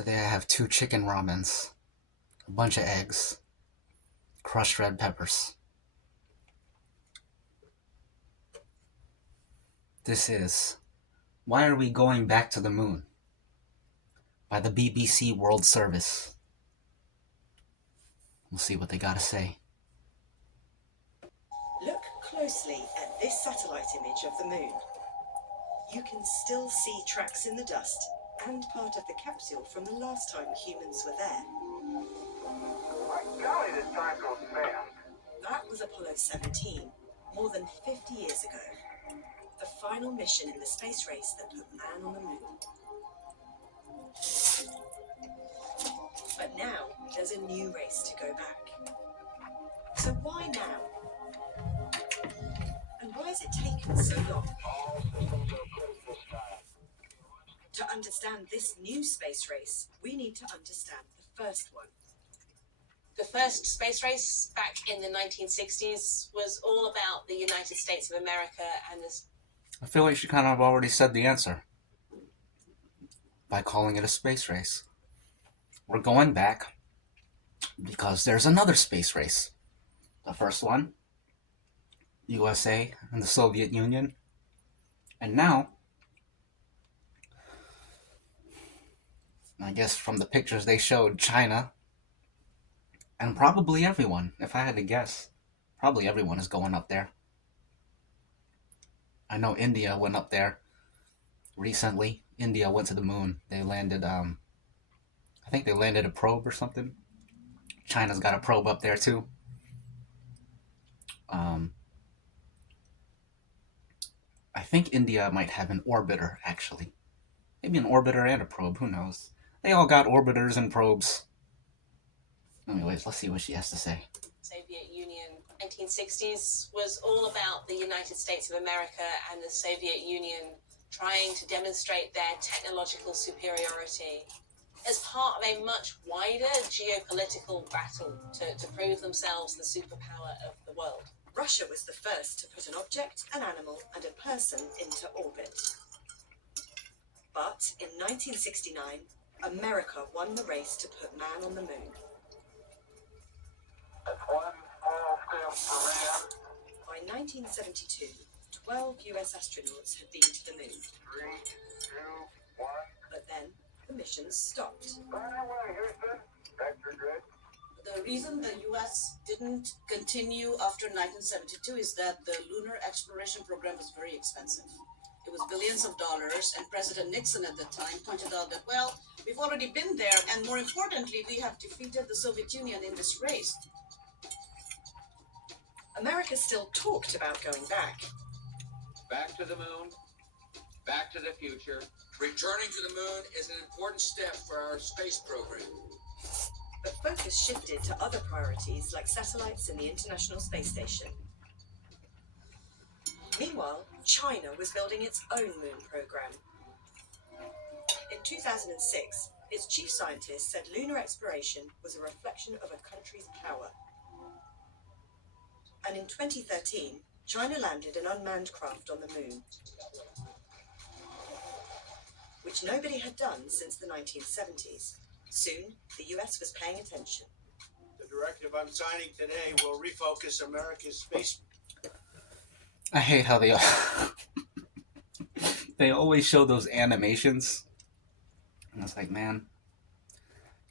Today I have 2 chicken ramens, a bunch of eggs, crushed red peppers. This is Why Are We Going Back to the Moon? By the BBC World Service. We'll see what they gotta say. Look closely at this satellite image of the moon. You can still see tracks in the dust and part of the capsule from the last time humans were there. My golly, this time goes fast. That was Apollo 17, more than 50 years ago. The final mission in the space race that put man on the moon. But now, there's a new race to go back. So why now? And why has it taken so long? All systems are clear this time. To understand this new space race, we need to understand the first one. The first space race back in the 1960s was all about the United States of America and the... I feel like she kind of already said the answer by calling it a space race. We're going back because there's another space race. The first one, USA and the Soviet Union. And now, I guess from the pictures they showed, China, and probably everyone, if I had to guess, probably everyone is going up there. I know India went up there recently. India went to the moon. They landed, I think they landed a probe or something. China's got a probe up there too. I think India might have an orbiter, actually. Maybe an orbiter and a probe, who knows? They all got orbiters and probes. Anyways, let's see what she has to say. Soviet Union. 1960s was all about the United States of America and the Soviet Union trying to demonstrate their technological superiority as part of a much wider geopolitical battle to prove themselves the superpower of the world. Russia was the first to put an object, an animal, and a person into orbit. But in 1969, America won the race to put man on the moon. That's one small step for man. By 1972, 12 US astronauts had been to the moon. 3, 2, 1. But then the missions stopped. Right away, Houston. Vector grid. The reason the US didn't continue after 1972 is that the lunar exploration program was very expensive. It was billions of dollars, and President Nixon at the time pointed out that, well, we've already been there, and more importantly, we have defeated the Soviet Union in this race. America still talked about going back. Back to the moon, back to the future. Returning to the moon is an important step for our space program. But focus shifted to other priorities like satellites and the International Space Station. Meanwhile, China was building its own moon program. In 2006, its chief scientist said lunar exploration was a reflection of a country's power. And in 2013, China landed an unmanned craft on the moon, which nobody had done since the 1970s. Soon, the US was paying attention. The directive I'm signing today will refocus America's space. I hate how they always show those animations. And it's like, man,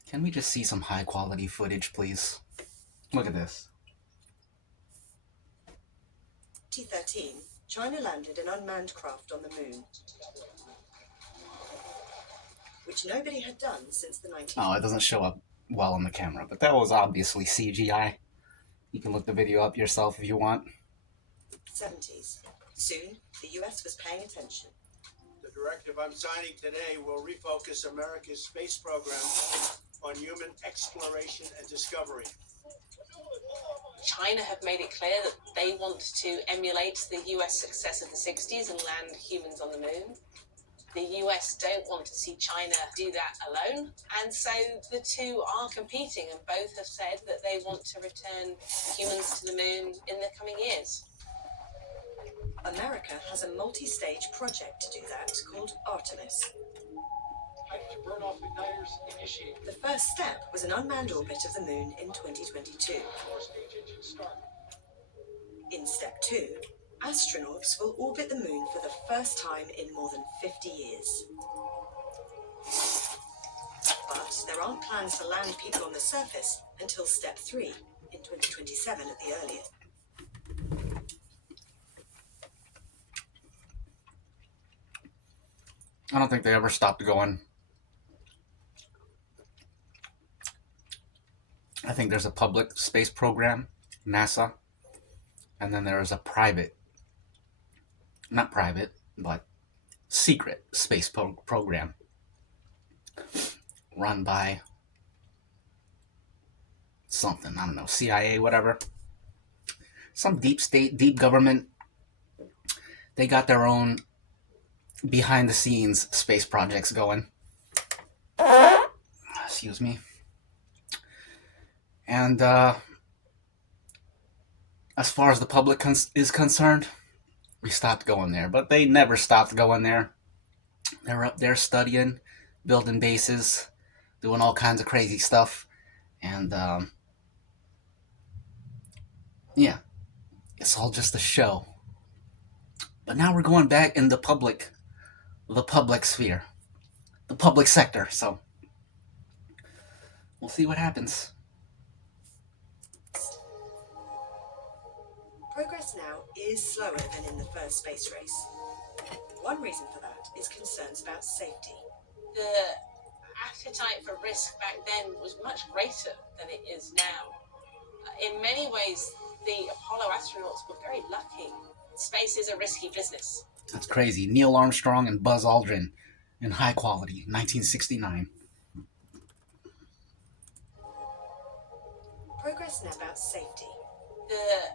can we just see some high quality footage, please? Look at this. 2013, China landed an unmanned craft on the moon, which nobody had done since the 1970s. Oh, it doesn't show up well on the camera, but that was obviously CGI. You can look the video up yourself if you want. 70s. Soon, the US was paying attention. The directive I'm signing today will refocus America's space program on human exploration and discovery. China have made it clear that they want to emulate the US success of the 60s and land humans on the moon. The US don't want to see China do that alone, and so the two are competing, and both have said that they want to return humans to the moon in the coming years. America has a multi-stage project to do that called Artemis. Hydrogen burn-off igniters initiated. The first step was an unmanned orbit of the moon in 2022. Core stage engine start. In step 2, astronauts will orbit the moon for the first time in more than 50 years. But there aren't plans to land people on the surface until step 3 in 2027 at the earliest. I don't think they ever stopped going. I think there's a public space program, NASA, and then there is a private, not private, but secret space program run by something, I don't know, CIA, whatever. Some deep state, deep government. They got their own behind the scenes space projects going. Excuse me. And as far as the public is concerned, we stopped going there. But they never stopped going there. They're up there studying, building bases, doing all kinds of crazy stuff. And yeah, it's all just a show. But now we're going back in the public sphere, the public sector. So we'll see what happens. Progress now is slower than in the first space race. One reason for that is concerns about safety. The appetite for risk back then was much greater than it is now. In many ways, the Apollo astronauts were very lucky. Space is a risky business. That's crazy. Neil Armstrong and Buzz Aldrin in High Quality, 1969. Progress now about safety. The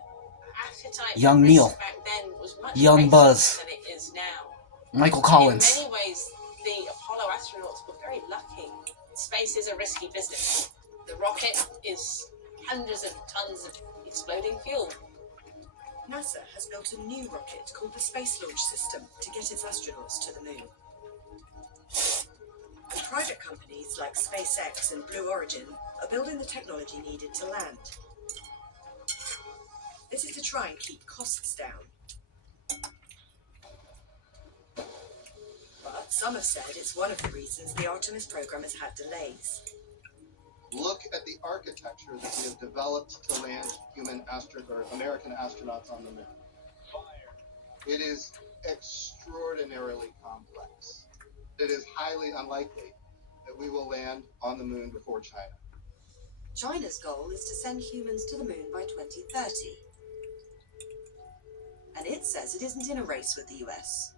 appetite Young for risk Neil. back then was much Young greater Buzz. than it is now. Michael Collins. In many ways, the Apollo astronauts were very lucky. Space is a risky business. The rocket is hundreds of tons of exploding fuel. NASA has built a new rocket called the Space Launch System to get its astronauts to the moon. And private companies like SpaceX and Blue Origin are building the technology needed to land. This is to try and keep costs down. But some have said it's one of the reasons the Artemis program has had delays. Look at the architecture that we have developed to land American astronauts on the moon. It is extraordinarily complex. It is highly unlikely that we will land on the moon before China. China's goal is to send humans to the moon by 2030. And it says it isn't in a race with the US.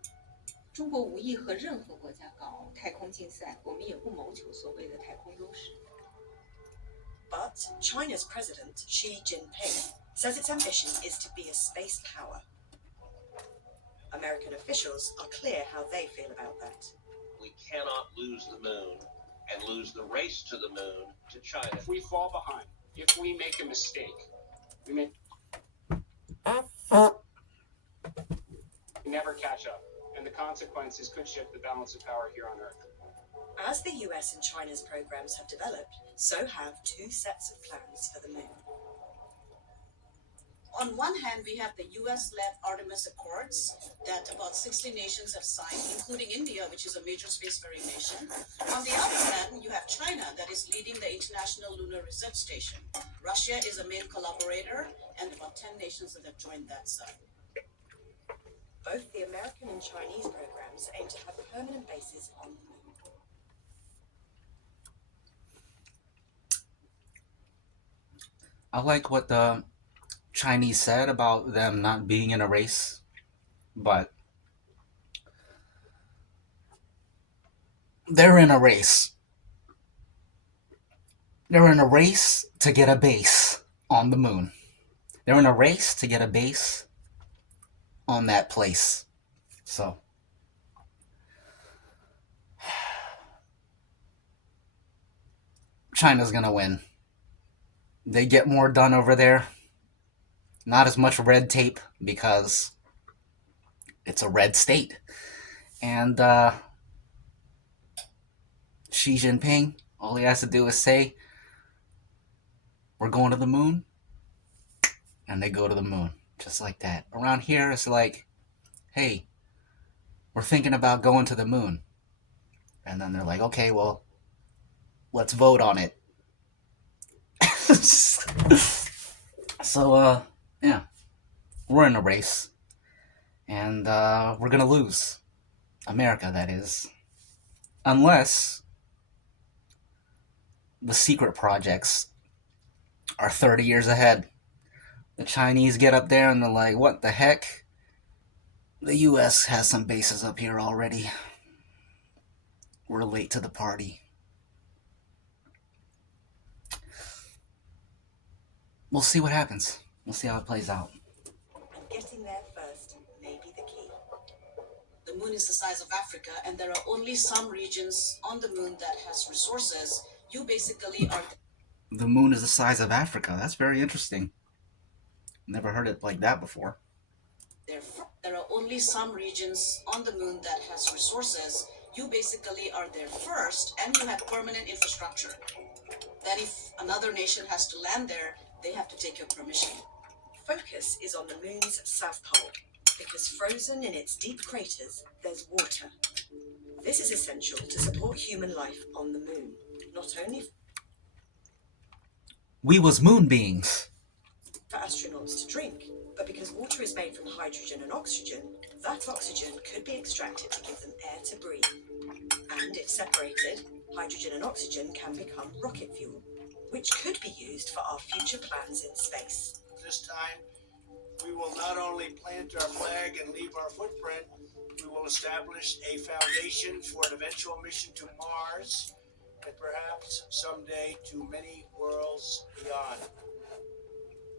中国无意和任何国家搞太空竞赛，我们也不谋求所谓的太空优势。 But China's president, Xi Jinping, says its ambition is to be a space power. American officials are clear how they feel about that. We cannot lose the moon and lose the race to the moon to China. If we fall behind, if we make a mistake, we may never catch up, and the consequences could shift the balance of power here on Earth. As the US and China's programs have developed, so have two sets of plans for the moon. On one hand, we have the US-led Artemis Accords that about 60 nations have signed, including India, which is a major spacefaring nation. On the other hand, you have China that is leading the International Lunar Research Station. Russia is a main collaborator, and about 10 nations that have joined that side. Both the American and Chinese programs aim to have permanent bases on the moon. I like what the Chinese said about them not being in a race, but they're in a race. They're in a race to get a base on the moon. They're in a race to get a base on that place. So China's gonna win. They get more done over there. Not as much red tape because it's a red state. And Xi Jinping, all he has to do is say, we're going to the moon, and they go to the moon. Just like that. Around here, it's like, hey, we're thinking about going to the moon. And then they're like, okay, well, let's vote on it. So, yeah, we're in a race. And we're going to lose. America, that is. Unless the secret projects are 30 years ahead. The Chinese get up there and they're like, what the heck? The US has some bases up here already. We're late to the party. We'll see what happens. We'll see how it plays out. And getting there first may be the key. The moon is the size of Africa, and there are only some regions on the moon that has resources. You basically are... The moon is the size of Africa. That's very interesting. Never heard it like that before. There are only some regions on the moon that has resources. You basically are there first, and you have permanent infrastructure. Then if another nation has to land there, they have to take your permission. Focus is on the moon's south pole, because frozen in its deep craters, there's water. This is essential to support human life on the moon, not only We was moon beings. for astronauts to drink, but because water is made from hydrogen and oxygen, that oxygen could be extracted to give them air to breathe. And if separated, hydrogen and oxygen can become rocket fuel, which could be used for our future plans in space. This time, we will not only plant our flag and leave our footprint, we will establish a foundation for an eventual mission to Mars, and perhaps someday to many worlds beyond.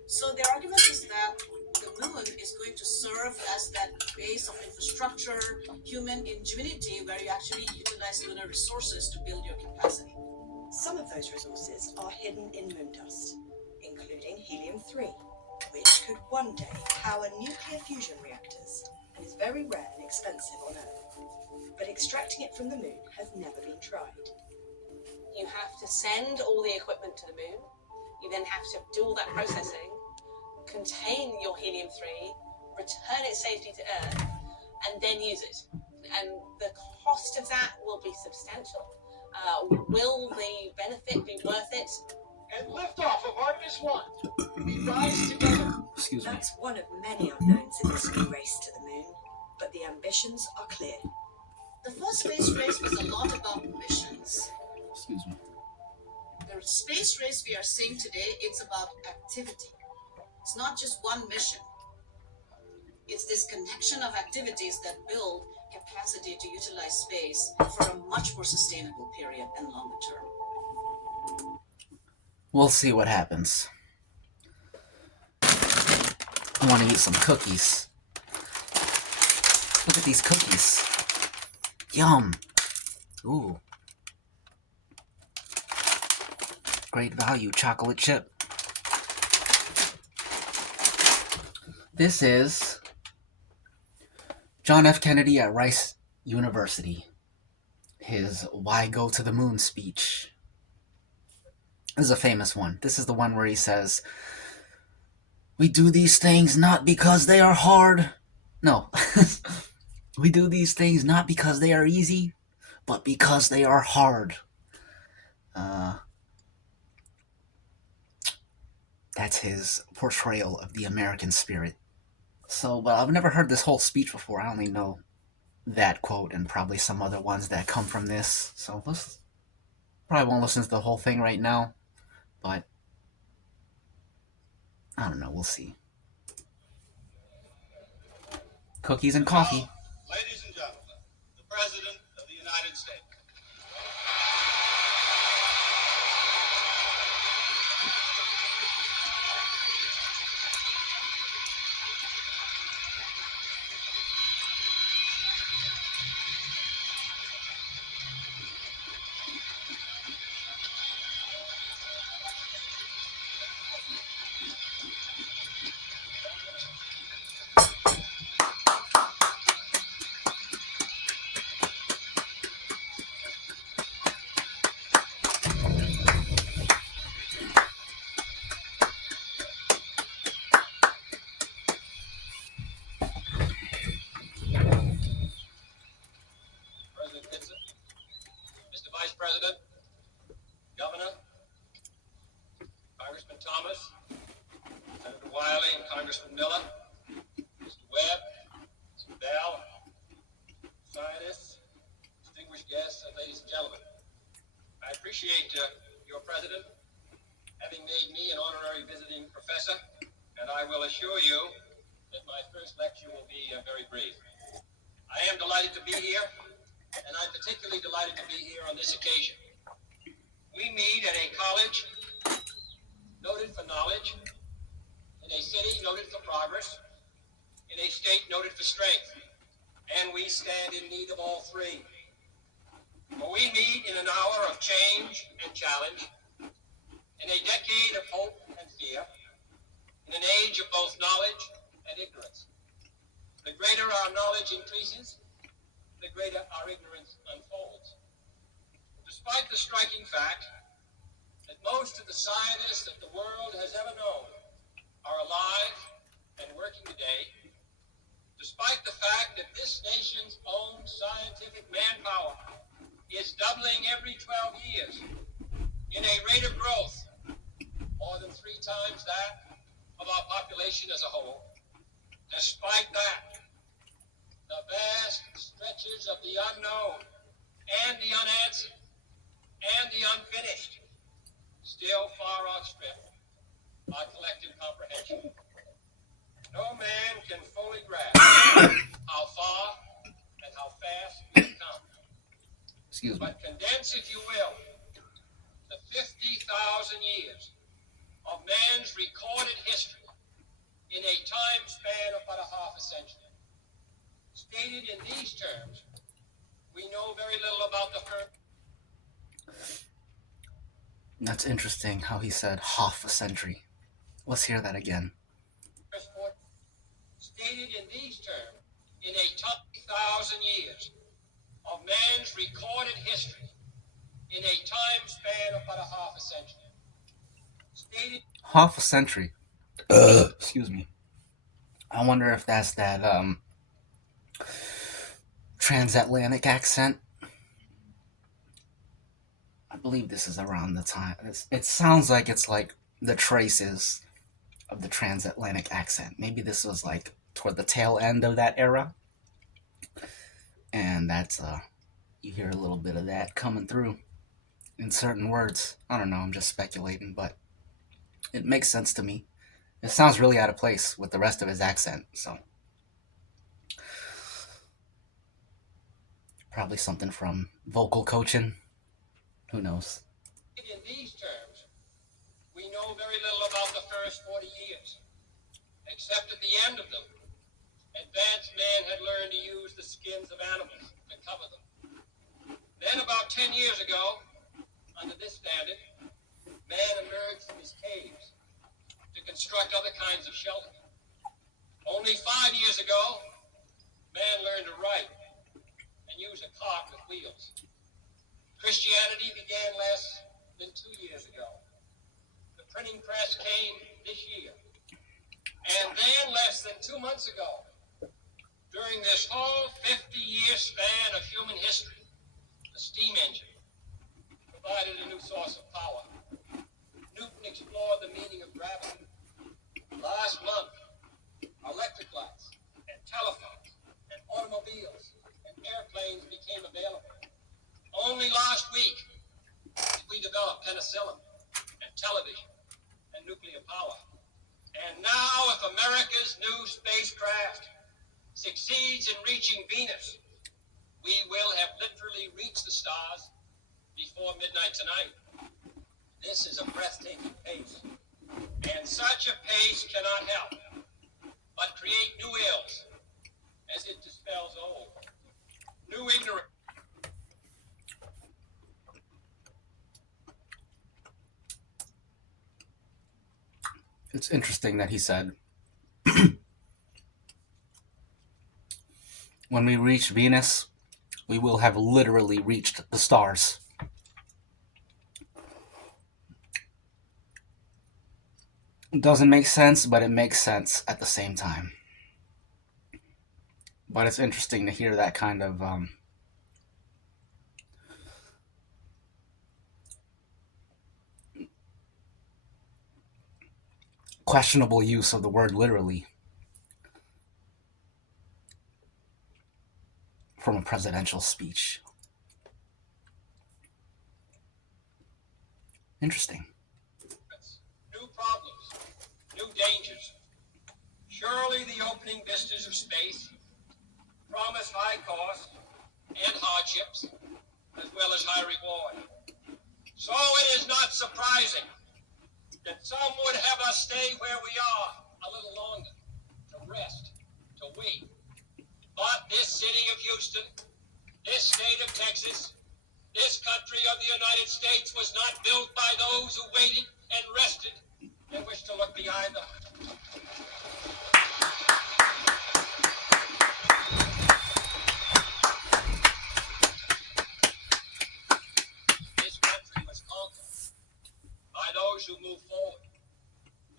So the argument is that the moon is going to serve as that base of infrastructure, human ingenuity, where you actually utilize lunar resources to build your capacity. Some of those resources are hidden in moon dust, including helium-3, which could one day power nuclear fusion reactors and is very rare and expensive on Earth. But extracting it from the moon has never been tried. You have to send all the equipment to the moon. You then have to do all that processing, contain your helium-3, return it safely to Earth, and then use it. And the cost of that will be substantial. Will the benefit be worth it? And liftoff of Artemis 1. We rise together. Excuse me. That's one of many unknowns in this new race to the moon, but the ambitions are clear. The first space race was a lot about missions. Excuse me. The space race we are seeing today, it's about activity. It's not just one mission. It's this connection of activities that build capacity to utilize space for a much more sustainable period and longer term. We'll see what happens. I want to eat some cookies. Look at these cookies. Yum. Ooh. Great value chocolate chip. This is John F. Kennedy at Rice University. His Why Go to the Moon speech. This is a famous one. This is the one where he says, we do these things not because they are hard. No. We do these things not because they are easy, but because they are hard. That's his portrayal of the American spirit. So, but I've never heard this whole speech before. I only know that quote and probably some other ones that come from this. So let's probably won't listen to the whole thing right now, but I don't know. We'll see. Cookies and coffee. Ladies and gentlemen, the President of the United States. Congressman Thomas, Senator Wiley, and Congressman Miller, Mr. Webb, Mr. Bell, scientists, distinguished guests, and ladies and gentlemen. I appreciate your president having made me an honorary visiting professor, and I will assure you that my first lecture will be very brief. I am delighted to be here, and I'm particularly delighted to be here on this occasion. We meet at a college noted for knowledge, in a city noted for progress, in a state noted for strength, and we stand in need of all three. For we meet in an hour of change and challenge, in a decade of hope and fear, in an age of both knowledge and ignorance. The greater our knowledge increases, the greater our ignorance unfolds. Despite the striking fact that most of the scientists that the world has ever known are alive and working today, despite the fact that this nation's own scientific manpower is doubling every 12 years in a rate of growth more than 3 times that of our population as a whole, despite that, the vast stretches of the unknown and the unanswered and the unfinished still far outstrip our collective comprehension. No man can fully grasp how far and how fast we've come. Excuse me. But condense, if you will, the 50,000 years of man's recorded history in a time span of about a half a century. Stated in these terms, we know very little about the first. That's interesting how he said half a century. Let's hear that again. Stated in these terms, in a 20,000 years of man's recorded history, in a time span of about a half a century. Stated Half a century. Excuse me. I wonder if that's that transatlantic accent. I believe this is around the time. It sounds like it's like the traces of the transatlantic accent. Maybe this was like toward the tail end of that era. And that's, you hear a little bit of that coming through in certain words. I don't know, I'm just speculating, but it makes sense to me. It sounds really out of place with the rest of his accent, so. Probably something from vocal coaching. Who knows? in these terms, we know very little about the first 40 years, except at the end of them, advanced man had learned to use the skins of animals to cover them. Then about 10 years ago, under this standard, man emerged from his caves to construct other kinds of shelter. Only 5 years ago, man learned to write and use a cart with wheels. Christianity began less than 2 years ago. The printing press came this year. And then less than 2 months ago, during this whole 50-year span of human history, the steam engine provided a new source of power. Newton explored the meaning of gravity. Last month, electric lights and telephones and automobiles and airplanes became available. Only last week, we developed penicillin and television and nuclear power. And now, if America's new spacecraft succeeds in reaching Venus, we will have literally reached the stars before midnight tonight. This is a breathtaking pace. And such a pace cannot help but create new ills as it dispels old. New ignorance. It's interesting that he said, when we reach Venus, we will have literally reached the stars. It doesn't make sense, but it makes sense at the same time. But it's interesting to hear that kind of questionable use of the word literally from a presidential speech. Interesting. New problems, new dangers. Surely the opening vistas of space promise high costs and hardships, as well as high reward. So it is not surprising that some would have us stay where we are a little longer, to rest, to wait. But this city of Houston, this state of Texas, this country of the United States was not built by those who waited and rested and wished to look behind them. This country was conquered by those who move forward,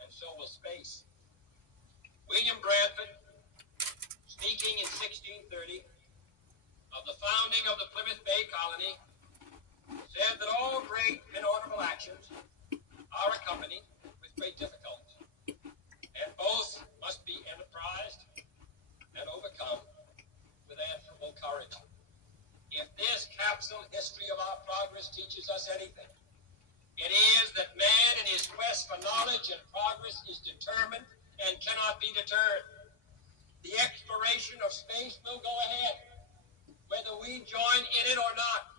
and so will space. William Bradford, speaking in 1630 of the founding of the Plymouth Bay Colony, said that all great and honorable actions are accompanied with great difficulties, and both must be enterprised and overcome with admirable courage. If this capsule history of our progress teaches us anything, it is that man in his quest for knowledge and progress is determined and cannot be deterred. The exploration of space will go ahead, whether we join in it or not.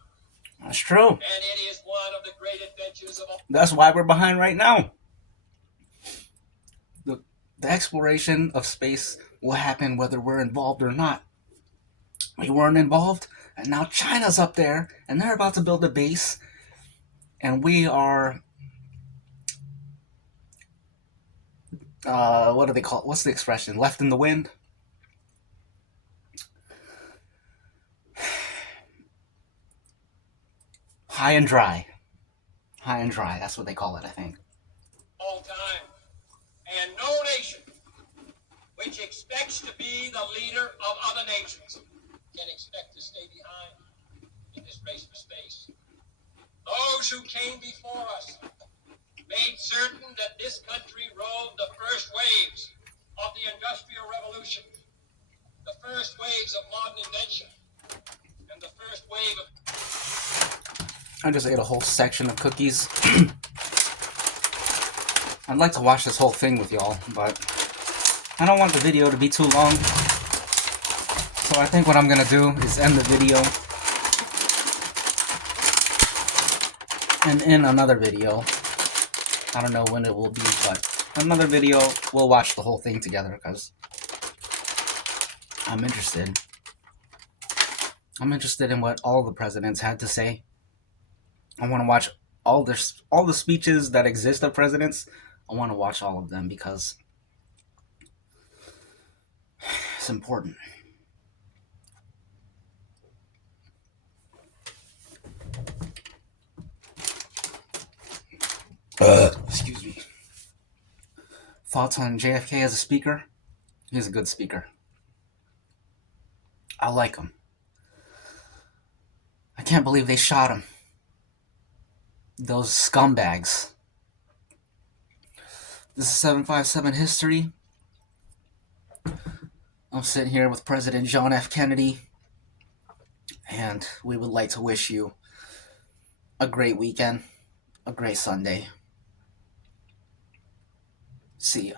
That's true. And it is one of the great adventures of all. That's why we're behind right now. The exploration of space will happen whether we're involved or not. We weren't involved, and now China's up there, and they're about to build a base, and we are, what do they call it? What's the expression? Left in the wind? High and dry. High and dry, that's what they call it, I think. All time. And no nation which expects to be the leader of other nations can expect to stay behind in this race for space. Those who came before us made certain that this country rode the first waves of the Industrial Revolution, the first waves of modern invention, and the first wave of... I just ate a whole section of cookies. I'd like to watch this whole thing with y'all, but I don't want the video to be too long. So I think what I'm going to do is end the video. And in another video, I don't know when it will be, but another video, we'll watch the whole thing together because I'm interested. I'm interested in what all the presidents had to say. I want to watch all the speeches that exist of presidents. I want to watch all of them because it's important. Excuse me. Thoughts on JFK as a speaker? He's a good speaker. I like him. I can't believe they shot him. Those scumbags. This is 757 History. I'm sitting here with President John F. Kennedy, and we would like to wish you a great weekend, a great Sunday. See ya.